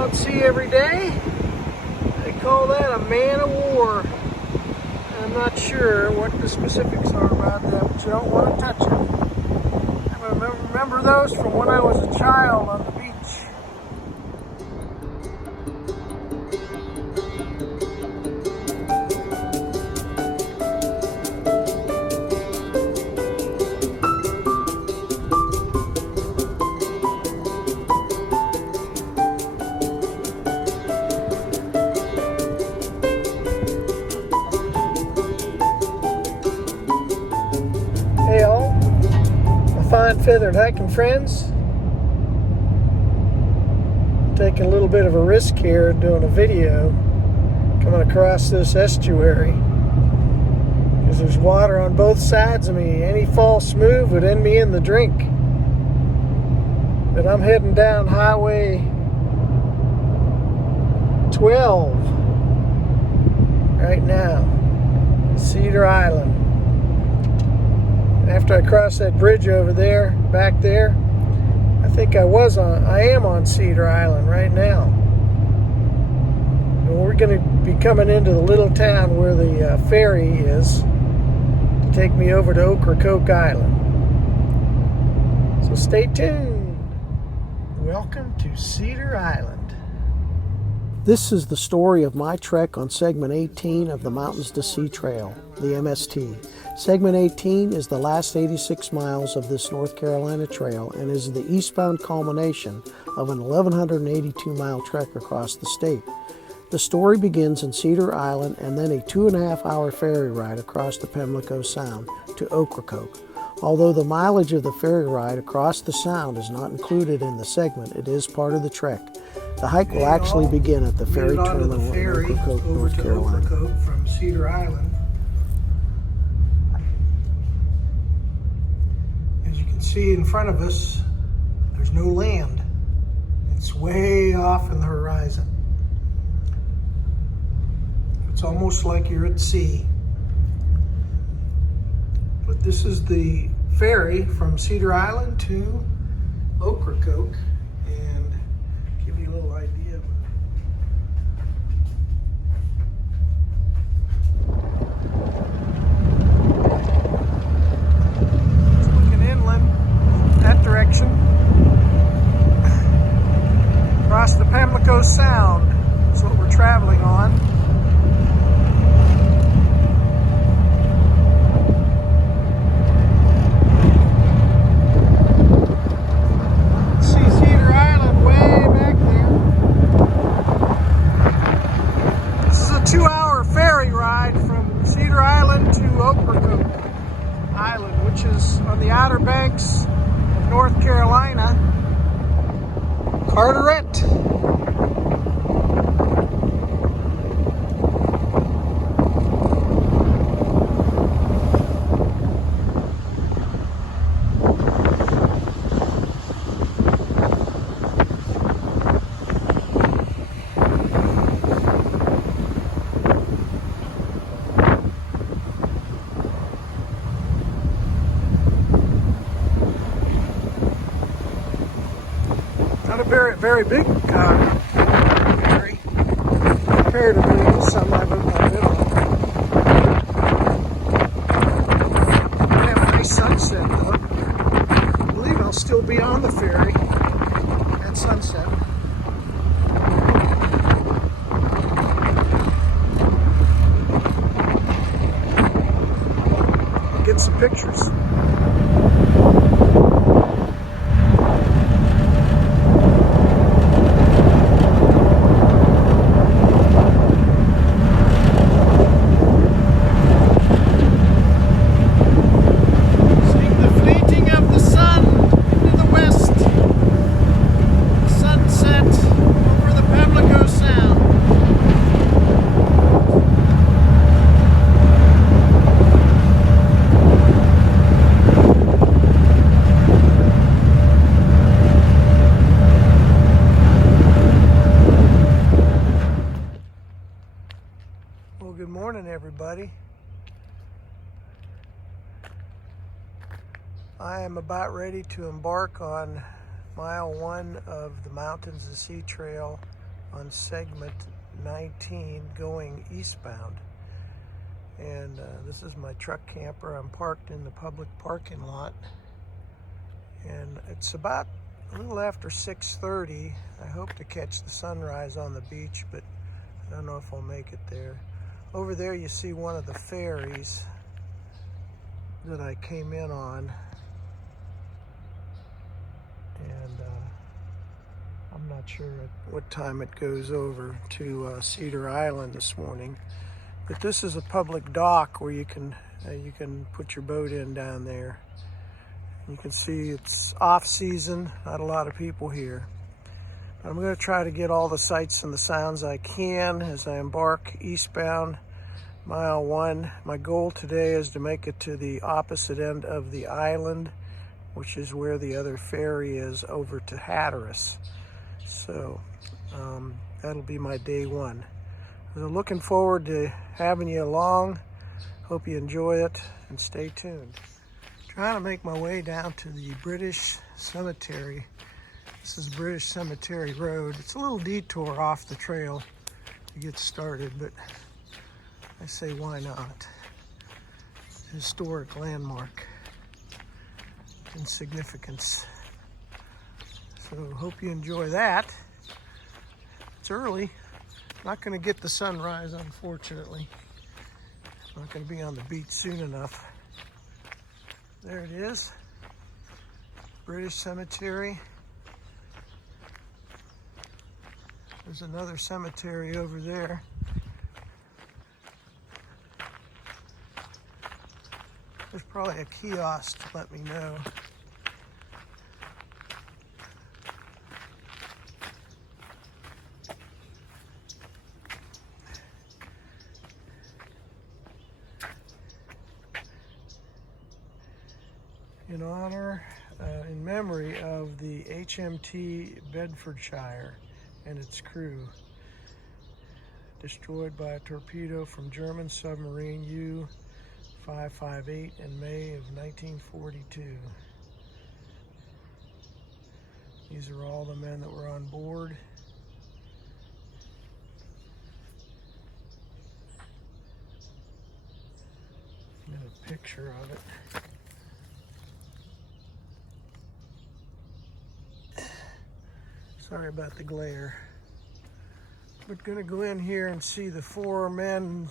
don't see every day. They call that a man of war. I'm not sure what the specifics are about that, but you don't want to touch it. I remember those from when I was a child on the beach. Hey all, my fine feathered hiking friends. I'm taking a little bit of a risk here doing a video coming across this estuary because there's water on both sides of me. Any false move would end me in the drink. But I'm heading down Highway 12 right now, Cedar Island. After I cross that bridge over there, back there, I think I am on Cedar Island right now. And we're going to be coming into the little town where the ferry is to take me over to Okracoke Island. So stay tuned. Welcome to Cedar Island. This is the story of my trek on segment 18 of the Mountains to Sea Trail, the MST. Segment 18 is the last 86 miles of this North Carolina trail and is the eastbound culmination of an 1,182-mile trek across the state. The story begins in Cedar Island and then a 2.5-hour ferry ride across the Pamlico Sound to Okracoke. Although the mileage of the ferry ride across the Sound is not included in the segment, it is part of the trek. The hike will actually begin at the ferry terminal in Okracoke, North Carolina. Okracoke from Cedar Island. As you can see in front of us, there's no land. It's way off in the horizon. It's almost like you're at sea. But this is the ferry from Cedar Island to Okracoke, and give you a little idea of it's looking inland, that direction, across the Pamlico Sound. That's what we're traveling on. Okracoke Island, which is on the Outer Banks of North Carolina. Carteret. Not a very big ferry, comparatively to some I've been on. We have a nice sunset though. I believe I'll still be on the ferry at sunset. I'll get some pictures. Well, good morning, everybody. I am about ready to embark on mile 1 of the Mountains to Sea Trail on segment 19 going eastbound. And this is my truck camper. I'm parked in the public parking lot. And it's about a little after 6:30. I hope to catch the sunrise on the beach, but I don't know if I'll make it there. Over there you see one of the ferries that I came in on. And I'm not sure at what time it goes over to Cedar Island this morning. But this is a public dock where you can put your boat in down there. You can see it's off season, not a lot of people here. I'm going to try to get all the sights and the sounds I can as I embark eastbound mile 1. My goal today is to make it to the opposite end of the island, which is where the other ferry is over to Hatteras. So that'll be my day 1. So looking forward to having you along. Hope you enjoy it and stay tuned. Trying to make my way down to the British Cemetery. This is British Cemetery Road. It's a little detour off the trail to get started, but I say why not? Historic landmark in significance. So hope you enjoy that. It's early. Not going to get the sunrise, unfortunately. Not going to be on the beach soon enough. There it is, British Cemetery. There's another cemetery over there. There's probably a kiosk to let me know. In honor, in memory of the HMT Bedfordshire and its crew, destroyed by a torpedo from German submarine U-558 in May of 1942. These are all the men that were on board. Got a picture of it. Sorry about the glare. But gonna go in here and see the 4 men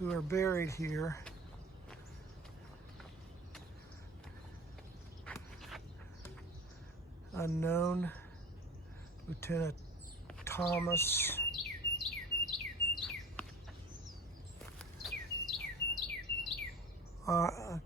who are buried here. Unknown, Lieutenant Thomas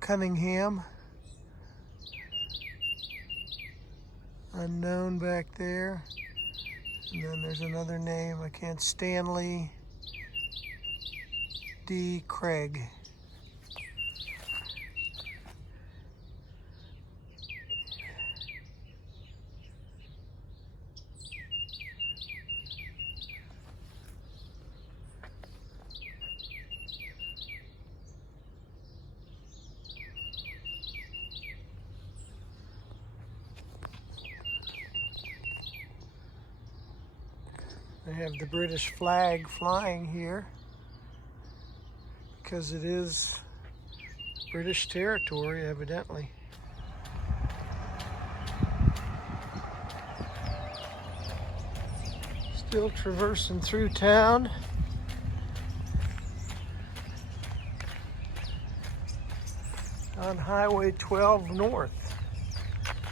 Cunningham. Unknown back there. And then there's another name, I can't, Stanley D. Craig. They have the British flag flying here because it is British territory, evidently. Still traversing through town. On Highway 12 North.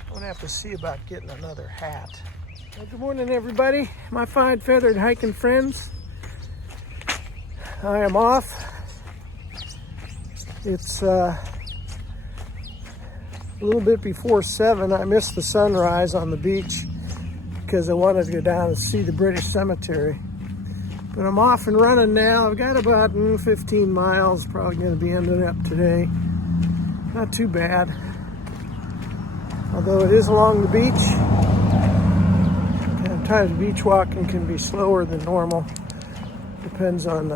I'm gonna have to see about getting another hat. Well, good morning, everybody, my fine feathered hiking friends. I am off. It's a little bit before 7. I missed the sunrise on the beach because I wanted to go down and see the British Cemetery. But I'm off and running now. I've got about 15 miles, probably going to be ending up today. Not too bad, although it is along the beach. Sometimes beach walking can be slower than normal. Depends on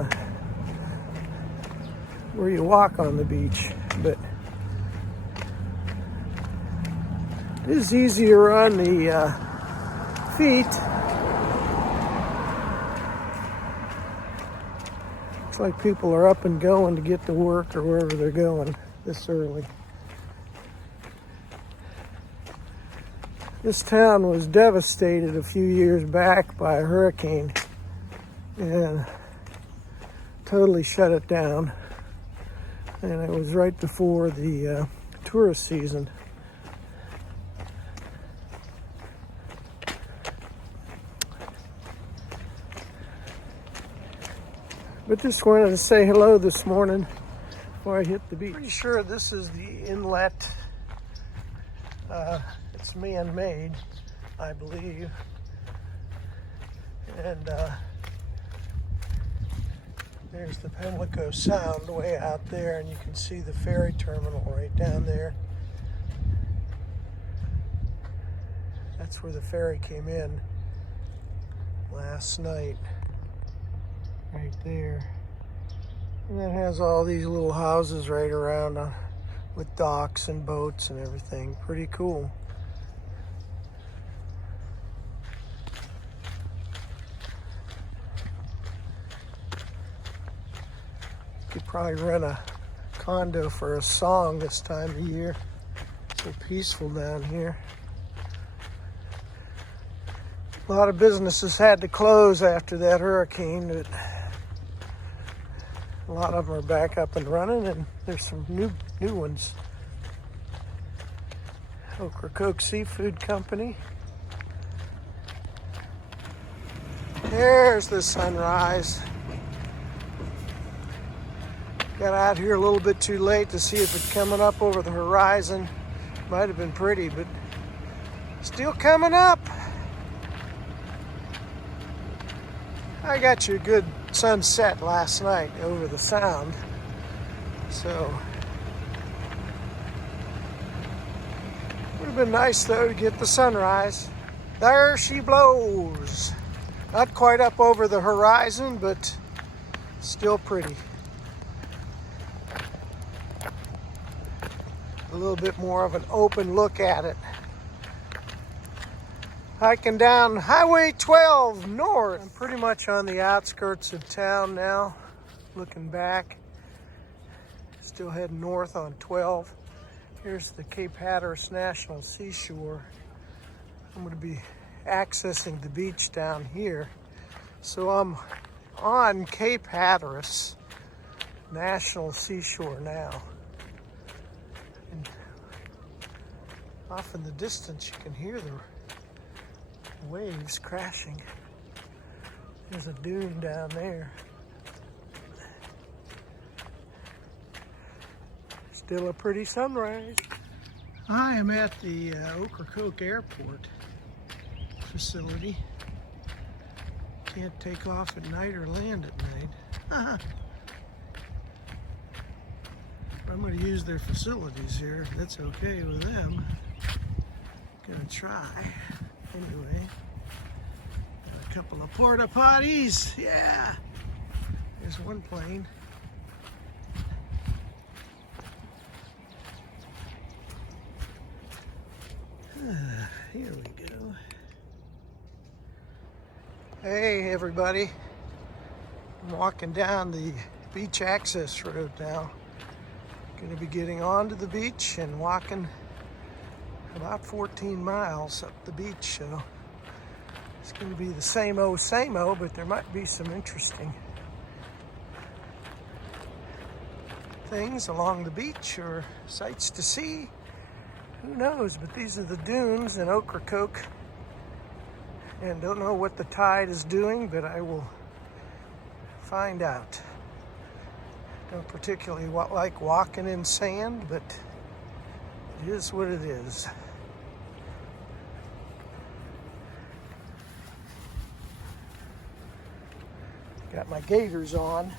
where you walk on the beach. But it is easier on the feet Looks like people are up and going to get to work or wherever they're going this early. This town was devastated a few years back by a hurricane and totally shut it down. And it was right before the tourist season. But just wanted to say hello this morning before I hit the beach. Pretty sure this is the inlet. It's man-made, I believe. And there's the Pimlico Sound way out there, and you can see the ferry terminal right down there. That's where the ferry came in last night. Right there. And it has all these little houses right around with docks and boats and everything. Pretty cool. Could probably rent a condo for a song this time of year. So peaceful down here. A lot of businesses had to close after that hurricane, but a lot of them are back up and running, and there's some new ones. Okracoke Seafood Company. There's the sunrise. Got out here a little bit too late to see if it's coming up over the horizon. Might have been pretty, but still coming up. I got you a good sunset last night over the sound. So would have been nice though to get the sunrise. There she blows. Not quite up over the horizon, but still pretty. A little bit more of an open look at it. Hiking down Highway 12 north. I'm pretty much on the outskirts of town now, looking back. Still heading north on 12. Here's the Cape Hatteras National Seashore. I'm going to be accessing the beach down here. So I'm on Cape Hatteras National Seashore now. And off in the distance you can hear the waves crashing. There's a dune down there. Still a pretty sunrise. I am at the Okracoke Airport facility. Can't take off at night or land at night. I'm going to use their facilities here. That's okay with them. Gonna try. Anyway, got a couple of porta potties. Yeah, there's one plane. Here we go. Hey everybody, I'm walking down the beach access road now. Going to be getting onto the beach and walking about 14 miles up the beach, so it's going to be the same old, but there might be some interesting things along the beach or sights to see. Who knows? But these are the dunes in Okracoke, and don't know what the tide is doing, but I will find out. Don't particularly like walking in sand, but it is what it is. Got my gaiters on.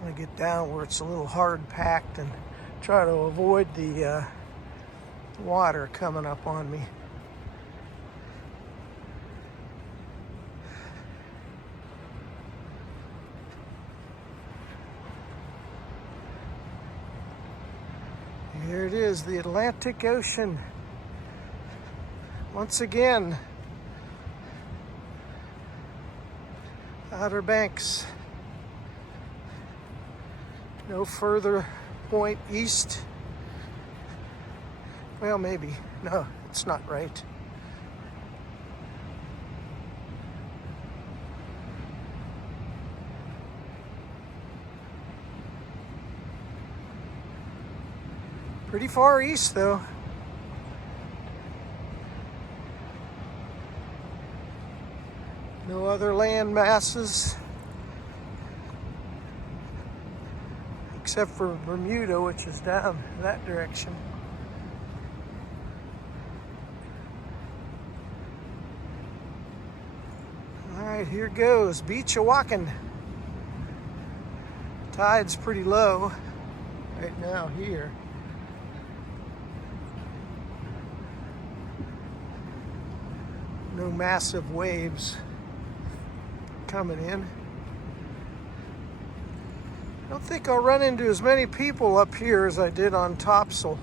I'm gonna get down where it's a little hard packed and try to avoid the water coming up on me. Here it is, the Atlantic Ocean. Once again, Outer Banks. No further point east. Well, maybe. No, it's not right. Pretty far east, though. No other land masses except for Bermuda, which is down that direction. All right, here goes. Beach a-walking. Tide's pretty low right now here. No massive waves coming in. I don't think I'll run into as many people up here as I did on Topsail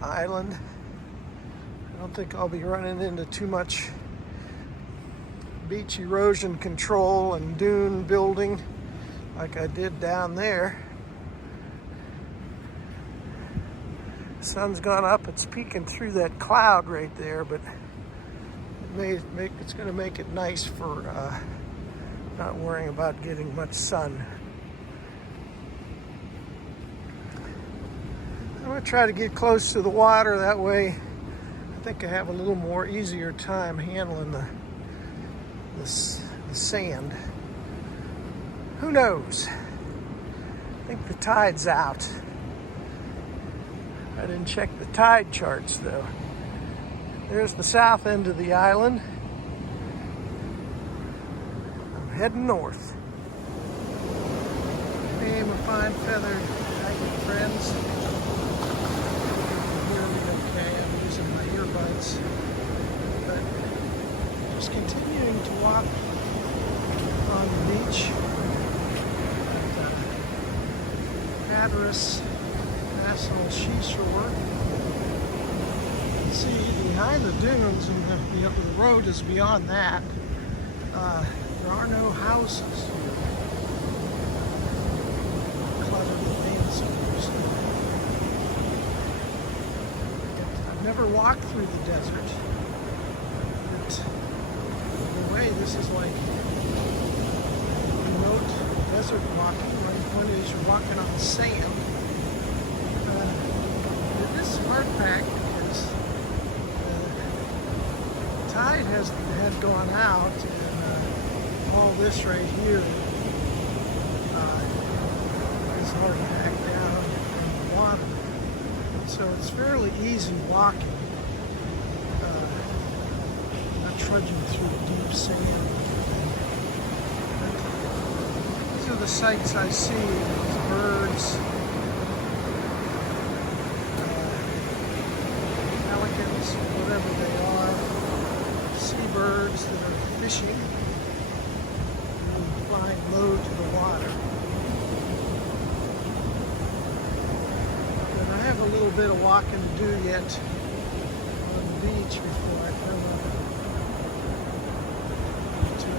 Island. I don't think I'll be running into too much beach erosion control and dune building like I did down there. Sun's gone up, it's peeking through that cloud right there, but it's going to make it nice for not worrying about getting much sun. I'm going to try to get close to the water, that way I think I have a little more easier time handling the sand. Who knows? I think the tide's out. I didn't check the tide charts though. There's the south end of the island. I'm heading north. Hey, my fine feathered hiking friends. You can hear me okay. I'm using my earbuds. But just continuing to walk on the beach at Hatteras National Seashore. See, behind the dunes, and the road is beyond that. There are no houses here. Cluttered landscapes. I've never walked through the desert. But in a way, this is like remote desert walking. One is you're walking on sand. This is hard packed because tide had gone out, and all this right here is already back down in the water. So it's fairly easy walking, not trudging through deep sand. But these are the sights I see, these birds, pelicans, whatever they are. Seabirds that are fishing and flying low to the water. But I have a little bit of walking to do yet on the beach before I come to a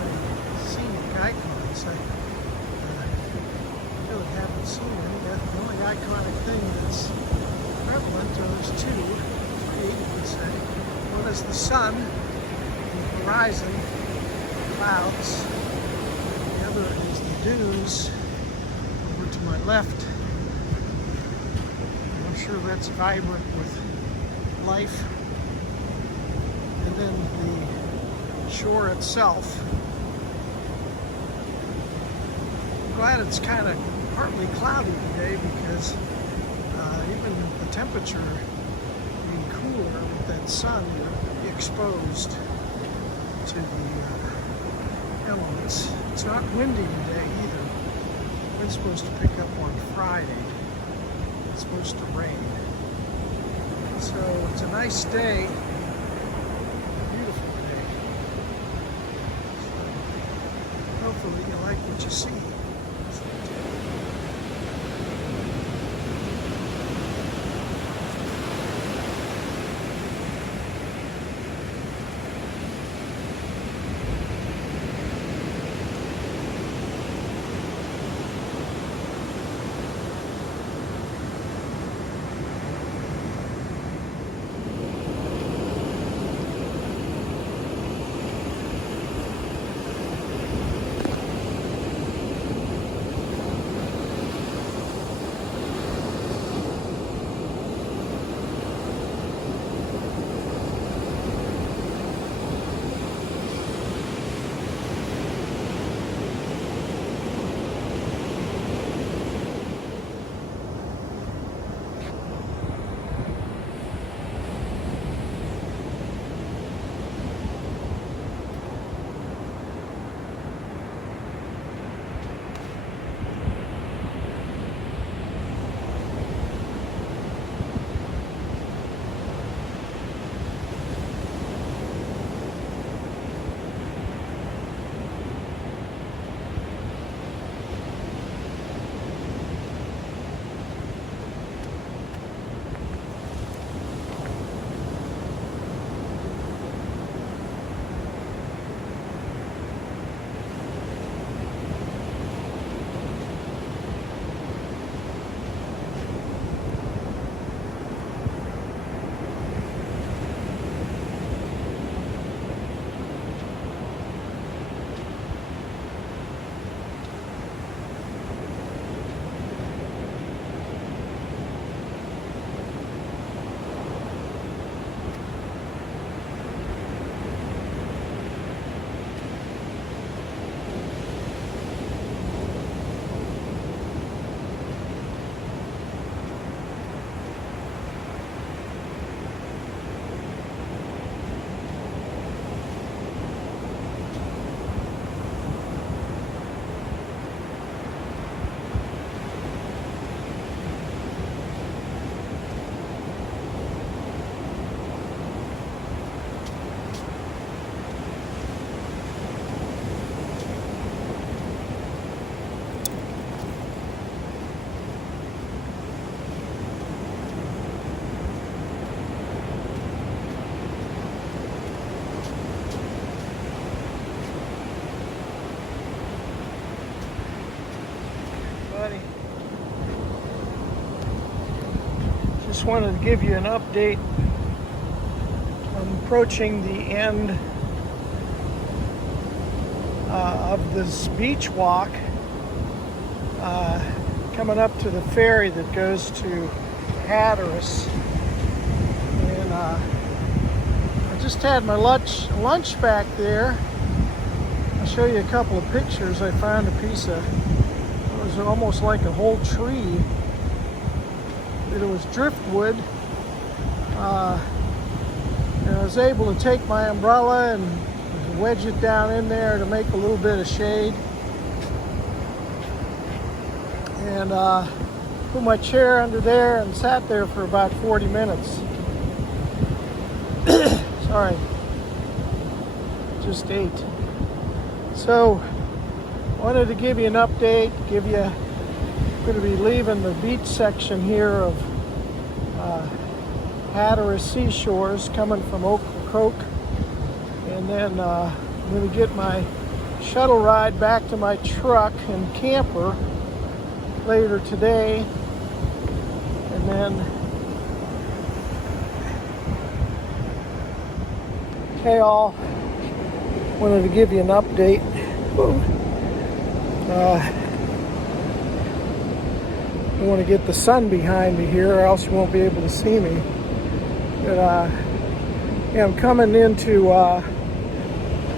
scenic icons. I really haven't seen any. The only iconic thing that's prevalent, or there's two, three, you could say. One is the sun. Horizon, clouds. The other is the dunes over to my left. I'm sure that's vibrant with life. And then the shore itself. I'm glad it's kind of partly cloudy today because even the temperature being cooler with that sun, you'll be exposed to the elements. It's not windy today either. Wind's supposed to pick up on Friday. It's supposed to rain. So it's a nice day. A beautiful day. So hopefully you like what you see. just wanted to give you an update. I'm approaching the end of this beach walk, coming up to the ferry that goes to Hatteras. And I just had my lunch back there. I'll show you a couple of pictures. I found a piece of, it was almost like a whole tree. It was driftwood. And I was able to take my umbrella and wedge it down in there to make a little bit of shade. And put my chair under there and sat there for about 40 minutes. Sorry, just ate. So, wanted to give you an update, I'm going to be leaving the beach section here of Hatteras Seashores, coming from Okracoke, and then I'm going to get my shuttle ride back to my truck and camper later today, and then hey all, wanted to give you an update. I want to get the sun behind me here, or else you won't be able to see me. But I'm coming into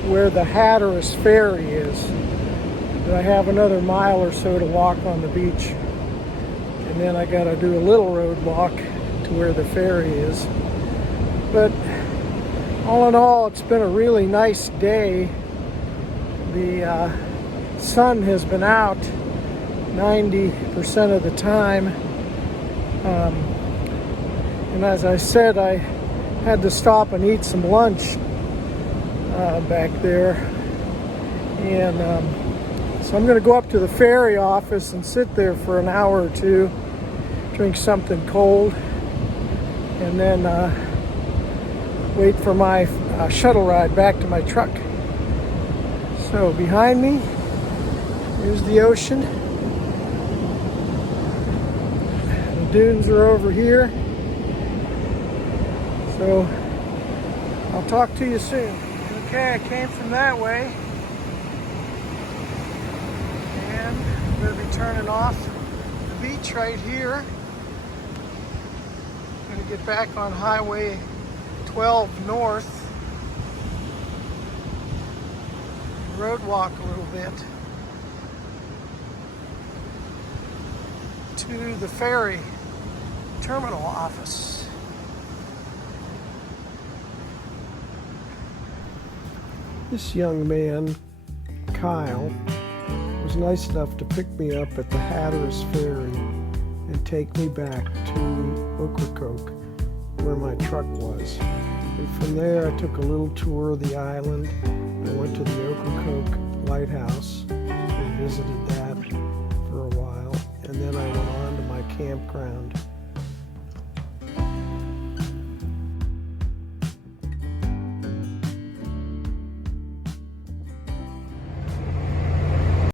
where the Hatteras ferry is. And I have another mile or so to walk on the beach, and then I got to do a little road walk to where the ferry is. But all in all, it's been a really nice day. The sun has been out 90% of the time. And as I said, I had to stop and eat some lunch back there. And so I'm going to go up to the ferry office and sit there for an hour or two, drink something cold, and then wait for my shuttle ride back to my truck. So behind me, here's the ocean. The dunes are over here. So I'll talk to you soon. Okay, I came from that way, and I'm going to be turning off the beach right here. I'm going to get back on Highway 12 north, road walk a little bit to the ferry terminal office. This young man, Kyle, was nice enough to pick me up at the Hatteras ferry and take me back to Okracoke, where my truck was. And from there I took a little tour of the island. I went to the Okracoke lighthouse and visited that for a while, and then I went on to my campground